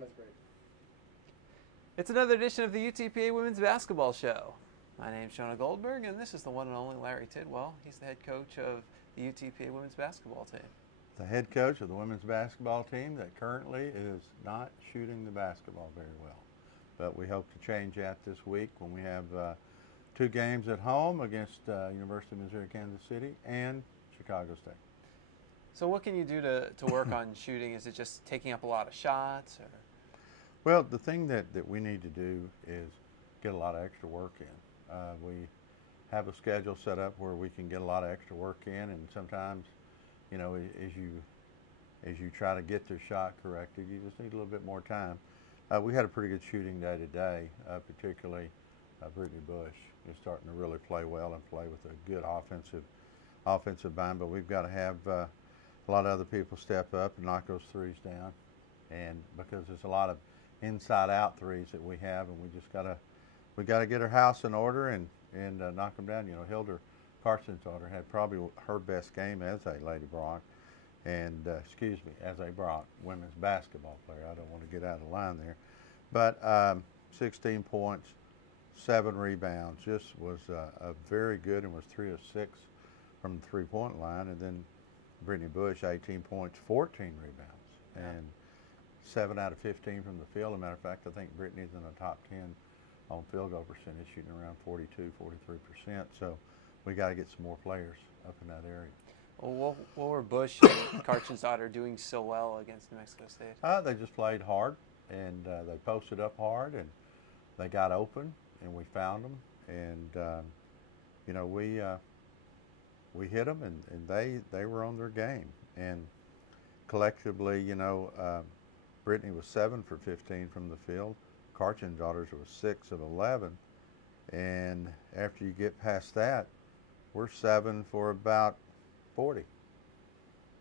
That's great. It's another edition of the UTPA Women's Basketball Show. My name's Jonah Goldberg, and this is the one and only Larry Tidwell. He's the head coach of the UTPA Women's Basketball team. The head coach of the women's basketball team that currently is not shooting the basketball very well. But we hope to change that this week when we have two games at home against University of Missouri Kansas City and Chicago State. So what can you do to work on shooting? Is it just taking up a lot of shots? Or? Well, the thing that we need to do is get a lot of extra work in. We have a schedule set up where we can get a lot of extra work in, and sometimes, you know, as you try to get their shot corrected, you just need a little bit more time. We had a pretty good shooting day today, particularly Brittany Bush is starting to really play well and play with a good offensive mind, but we've got to have a lot of other people step up and knock those threes down, and because there's a lot of inside-out threes that we have, and we got to get her house in order and knock them down. You know, Hilda Carson's daughter had probably her best game as a Lady Bronc, and as a Bronc women's basketball player. I don't want to get out of line there, but 16 points, 7 rebounds. Just was a very good, and was 3 of 6 from the three-point line, and then Brittany Bush, 18 points, 14 rebounds, and 7 out of 15 from the field. As a matter of fact, I think Brittany's in the top 10 on field goal percentage, shooting around 42, 43%. So we got to get some more players up in that area. Well, what were Bush and Carson's daughter doing so well against New Mexico State? They just played hard, and they posted up hard, and they got open, and we found them, and you know, we hit them, and they were on their game, and collectively, you know, Brittany was 7 for 15 from the field. Carson's daughters was 6 of 11, and after you get past that, we're 7 for about 40.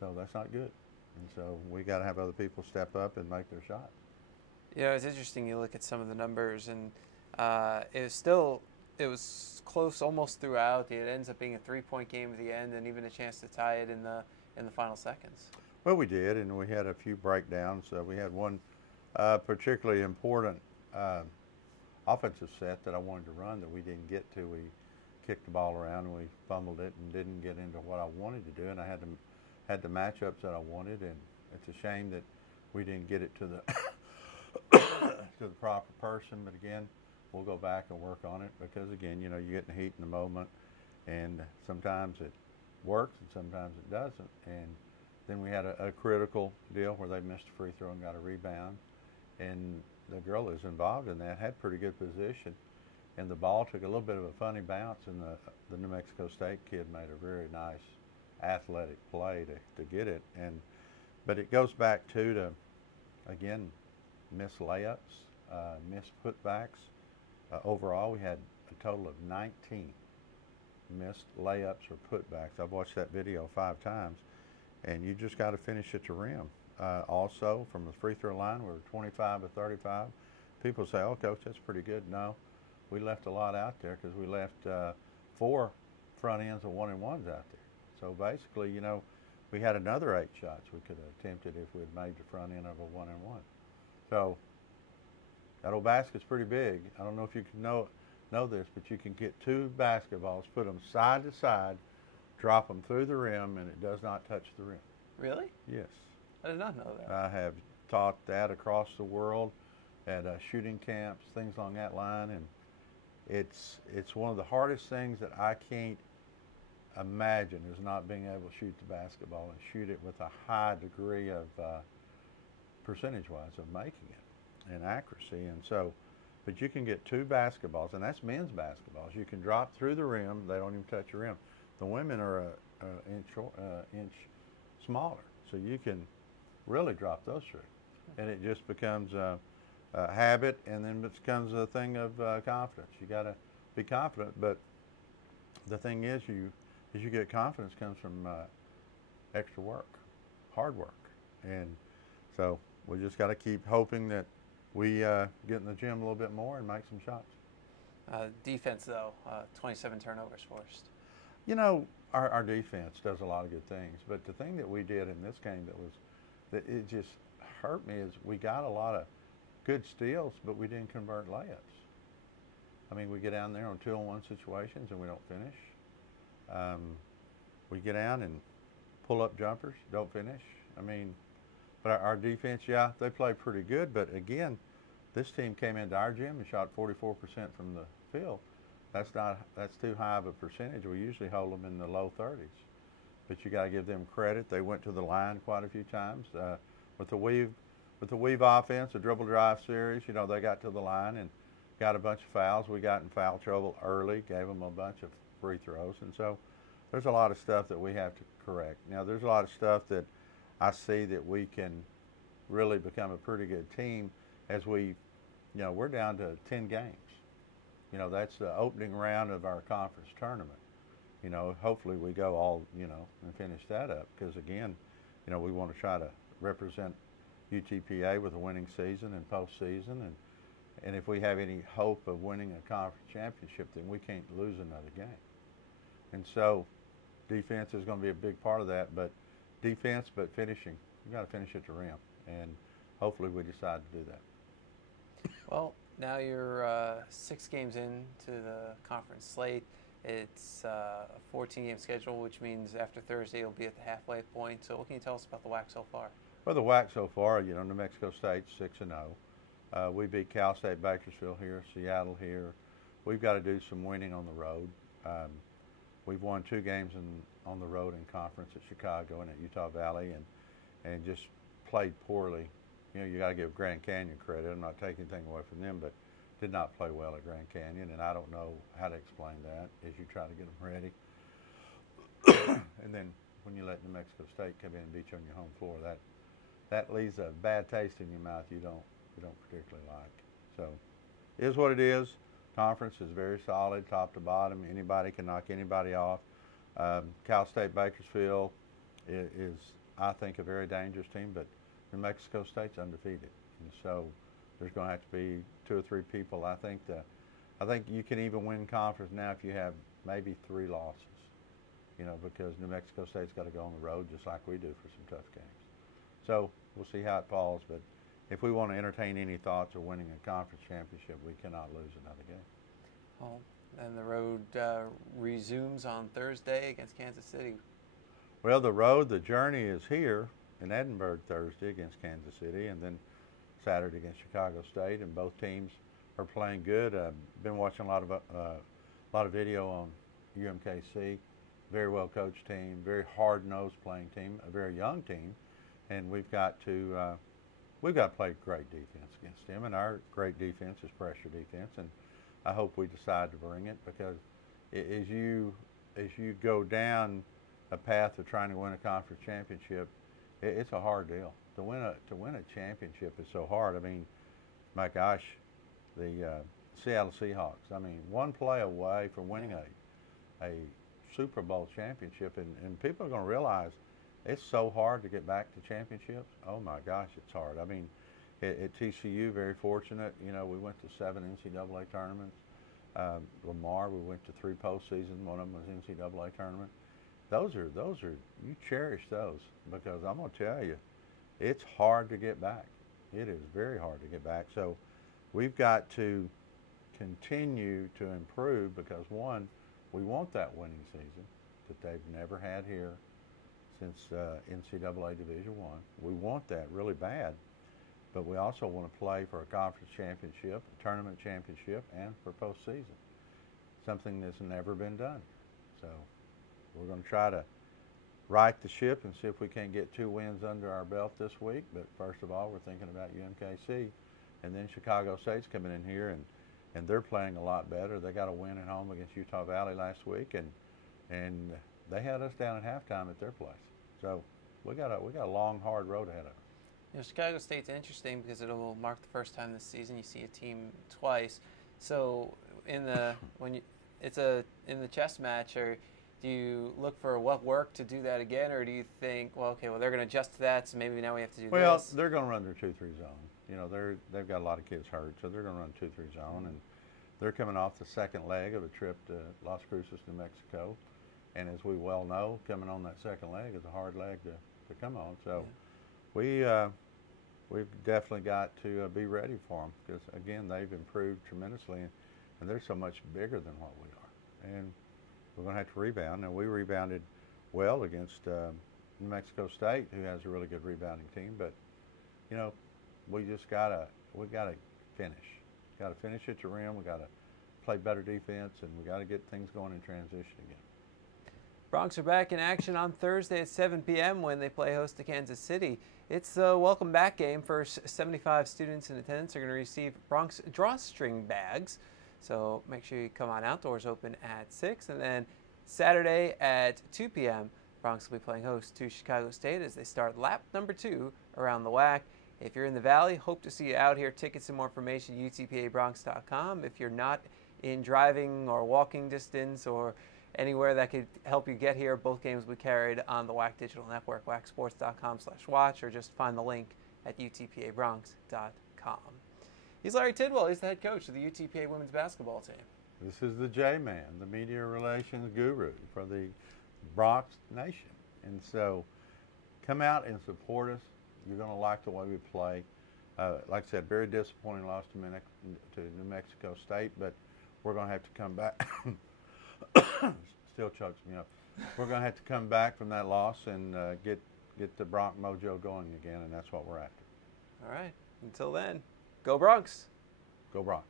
So that's not good, and so we got to have other people step up and make their shots. Yeah, it's interesting. You look at some of the numbers, and it was close almost throughout. It ends up being a 3-point game at the end, and even a chance to tie it in the final seconds. Well, we did, and we had a few breakdowns. We had one particularly important offensive set that I wanted to run that we didn't get to. We kicked the ball around and we fumbled it and didn't get into what I wanted to do, and I had the matchups that I wanted, and it's a shame that we didn't get it to the to the proper person. But again, we'll go back and work on it, because again, you know, you get in the heat in the moment, and sometimes it works and sometimes it doesn't. And then we had a critical deal where they missed a free throw and got a rebound, and the girl is involved in that had pretty good position, and the ball took a little bit of a funny bounce, and the New Mexico State kid made a very nice athletic play to get it. But it goes back to again, missed layups, missed putbacks. Overall, we had a total of 19 missed layups or putbacks. I've watched that video 5 times, and you just got to finish at the rim. Also, from the free throw line, we were 25 of 35. People say, "Oh, coach, that's pretty good." No, we left a lot out there, because we left 4 front ends of 1-and-1s out there. So basically, you know, we had another 8 shots we could have attempted if we had made the front end of a 1-and-1. So that old basket's pretty big. I don't know if you can know this, but you can get 2 basketballs, put them side to side, drop them through the rim, and it does not touch the rim. Really? Yes. I did not know that. I have taught that across the world at shooting camps, things along that line, and it's one of the hardest things that I can't imagine, is not being able to shoot the basketball and shoot it with a high degree of percentage-wise of making it and accuracy. And so, but you can get 2 basketballs, and that's men's basketballs. You can drop through the rim; they don't even touch the rim. The women are an inch smaller, so you can really drop those through, and it just becomes a habit, and then it becomes a thing of confidence. You got to be confident, but the thing is, as you get confidence, comes from extra work, hard work, and so we just got to keep hoping that we get in the gym a little bit more and make some shots. Defense, though, 27 turnovers forced. You know, our defense does a lot of good things, but the thing that we did in this game that it just hurt me is we got a lot of good steals, but we didn't convert layups. I mean, we get down there on 2-on-1 situations and we don't finish. We get down and pull up jumpers, don't finish. I mean, but our defense, yeah, they play pretty good. But again, this team came into our gym and shot 44% from the field. That's too high of a percentage. We usually hold them in the low 30s. But you got to give them credit. They went to the line quite a few times with the weave offense, the dribble drive series. You know, they got to the line and got a bunch of fouls. We got in foul trouble early, gave them a bunch of free throws, and so there's a lot of stuff that we have to correct. Now, there's a lot of stuff that I see that we can really become a pretty good team as we, we're down to 10 games. That's the opening round of our conference tournament. Hopefully we go all, and finish that up because, again, we want to try to represent UTPA with a winning season and postseason. And if we have any hope of winning a conference championship, then we can't lose another game. And so defense is going to be a big part of that, but defense, but finishing. You've got to finish at the rim, and hopefully we decide to do that. Well, now you're 6 games into the conference slate. It's a 14-game schedule, which means after Thursday you'll be at the halfway point. So what can you tell us about the WAC so far? Well, the WAC so far, New Mexico State's 6-0. We beat Cal State Bakersfield here, Seattle here. We've got to do some winning on the road. We've won 2 games on the road in conference at Chicago and at Utah Valley, and just played poorly. You got to give Grand Canyon credit. I'm not taking anything away from them, but did not play well at Grand Canyon, and I don't know how to explain that as you try to get them ready. And then when you let New Mexico State come in and beat you on your home floor, that leaves a bad taste in your mouth you don't particularly like. So it is what it is. Conference is very solid, top to bottom. Anybody can knock anybody off. Cal State Bakersfield is, I think, a very dangerous team, but New Mexico State's undefeated, and so there's going to have to be 2 or 3 people. I think you can even win conference now if you have maybe 3 losses, because New Mexico State's got to go on the road just like we do for some tough games. So we'll see how it falls, but if we want to entertain any thoughts of winning a conference championship, we cannot lose another game. Well, and the road resumes on Thursday against Kansas City. Well, the journey is here in Edinburg Thursday against Kansas City, and then Saturday against Chicago State, and both teams are playing good. I've been watching a lot of video on UMKC. Very well coached team, very hard-nosed playing team, a very young team, and we've got to play great defense against them, and our great defense is pressure defense, and I hope we decide to bring it, because as you go down a path of trying to win a conference championship, it's a hard deal. To win a championship is so hard. I mean, my gosh, the Seattle Seahawks, I mean, one play away from winning a Super Bowl championship, and people are going to realize it's so hard to get back to championships. Oh my gosh, it's hard. I mean, at TCU, very fortunate. We went to 7 NCAA tournaments. Lamar, we went to 3 postseasons. One of them was NCAA tournament. Those are you cherish those, because I'm going to tell you, it's hard to get back. It is very hard to get back. So we've got to continue to improve, because one, we want that winning season that they've never had here since NCAA Division I. We want that really bad, but we also want to play for a conference championship, a tournament championship, and for postseason, something that's never been done. So we're going to try to right the ship and see if we can get 2 wins under our belt this week. But first of all, we're thinking about UMKC, and then Chicago State's coming in here, and they're playing a lot better. They got a win at home against Utah Valley last week, and they had us down at halftime at their place. So we got a long, hard road ahead of us. Chicago State's interesting because it will mark the first time this season you see a team twice. So in the chess match, or do you look for what worked to do that again, or do you think, they're going to adjust to that, so maybe now we have to do this? Well, they're going to run their 2-3 zone. They've got a lot of kids hurt, so they're going to run 2-3 zone, and they're coming off the second leg of a trip to Las Cruces, New Mexico, and as we well know, coming on that second leg is a hard leg to come on. So we we've definitely got to be ready for them because, again, they've improved tremendously, and they're so much bigger than what we are. And we're going to have to rebound. Now, we rebounded well against New Mexico State, who has a really good rebounding team, but, you know, we gotta finish. Got to finish at the rim. We got to play better defense, and we got to get things going in transition again. Broncs are back in action on Thursday at 7 p.m. when they play host to Kansas City. It's a welcome back game. First 75 students in attendance are going to receive Broncs drawstring bags. So make sure you come on out. Doors open at 6. And then Saturday at 2 p.m., Broncs will be playing host to Chicago State as they start lap number 2 around the WAC. If you're in the Valley, hope to see you out here. Tickets and more information, UTPABronx.com. If you're not in driving or walking distance or anywhere that could help you get here, both games will be carried on the WAC Digital Network, wacsports.com/watch, or just find the link at UTPABronx.com. He's Larry Tidwell. He's the head coach of the UTPA women's basketball team. This is the J-Man, the media relations guru for the Bronx Nation. And so come out and support us. You're going to like the way we play. Like I said, very disappointing loss to New Mexico State, but we're going to have to come back. Still chokes me up. We're going to have to come back from that loss and get the Bronx mojo going again, and that's what we're after. All right. Until then, go Bronx. Go Bronx.